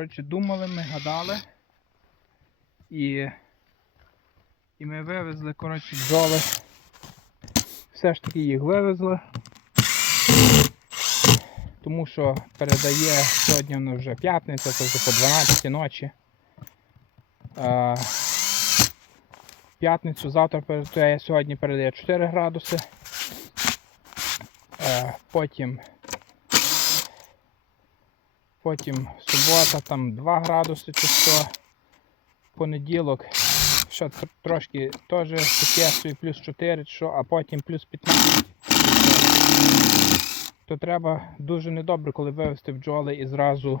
Коротше, думали, ми гадали. І, і ми вивезли, коротше, бджоли. Все ж таки їх вивезли. Тому що передає сьогодні воно вже п'ятниця, це вже по 12 ночі. Е, п'ятницю завтра передає, сьогодні передає 4 градуси. Е, потім Потім субота там 2 градуси чи що. Понеділок що трошки теж таке плюс 4 що, а потім плюс 15. То треба дуже недобре, коли вивезти бджоли і зразу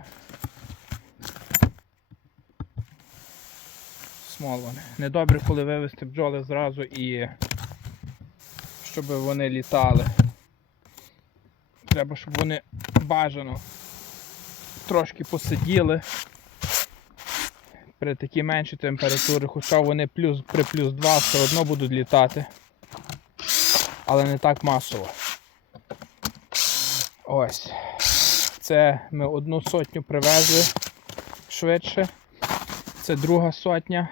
смолони. Недобре, коли вивезти бджоли зразу і щоб вони літали. Треба, щоб вони бажано трошки посиділи при такій меншій температурі, хоча вони плюс, при плюс 2 все одно будуть літати. Але не так масово. Ось. Це ми одну сотню привезли швидше. Це друга сотня.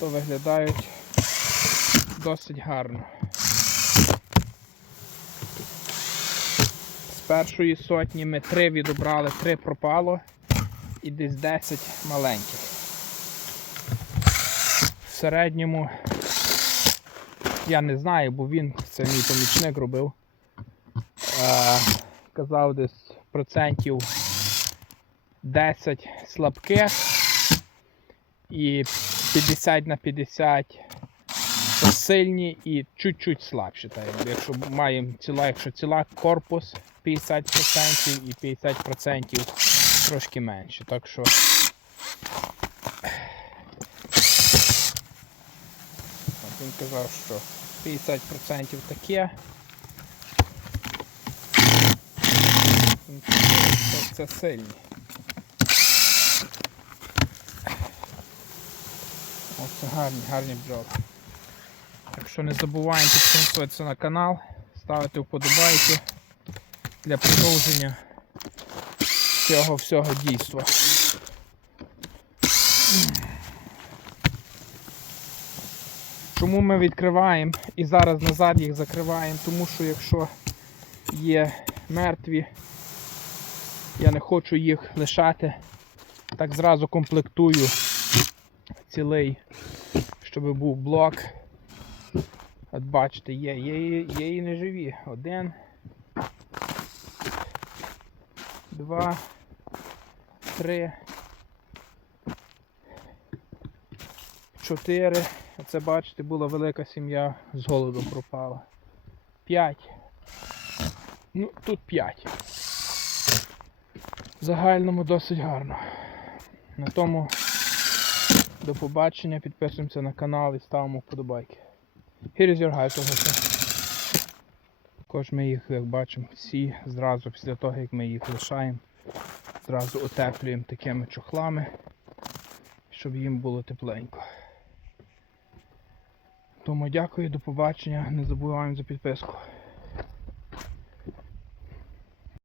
То виглядають досить гарно. Першої сотні ми три відобрали, три пропало і десь 10 маленьких. В середньому я не знаю, бо він це мій помічник робив. Е, казав десь процентів 10 слабких і 50 на 50 сильні і чуть-чуть слабші. Так, якщо маємо ціла, якщо ціла корпус 50% і 50% трошки менше. Так що він казав, що 50% таке. Це, сильні. Оце гарні, гарні бджоли. Що не забуваємо підписуватися на канал, ставити вподобайки для продовження цього всього дійства. Чому ми відкриваємо і зараз назад їх закриваємо? Тому що якщо є мертві, я не хочу їх лишати, так зразу комплектую цілий, щоб був блок. От бачите, є, є, є і неживі. Один. Два. Три. Чотири. Оце бачите, була велика сім'я, з голоду пропала. П'ять. Ну, тут п'ять. В загальному досить гарно. На тому до побачення, підписуємося на канал і ставимо вподобайки. Here is your house officer. Також ми їх, як бачимо, всі зразу після того, як ми їх лишаємо, зразу утеплюємо такими чохлами, щоб їм було тепленько. Тому дякую, до побачення. Не забуваємо за підписку.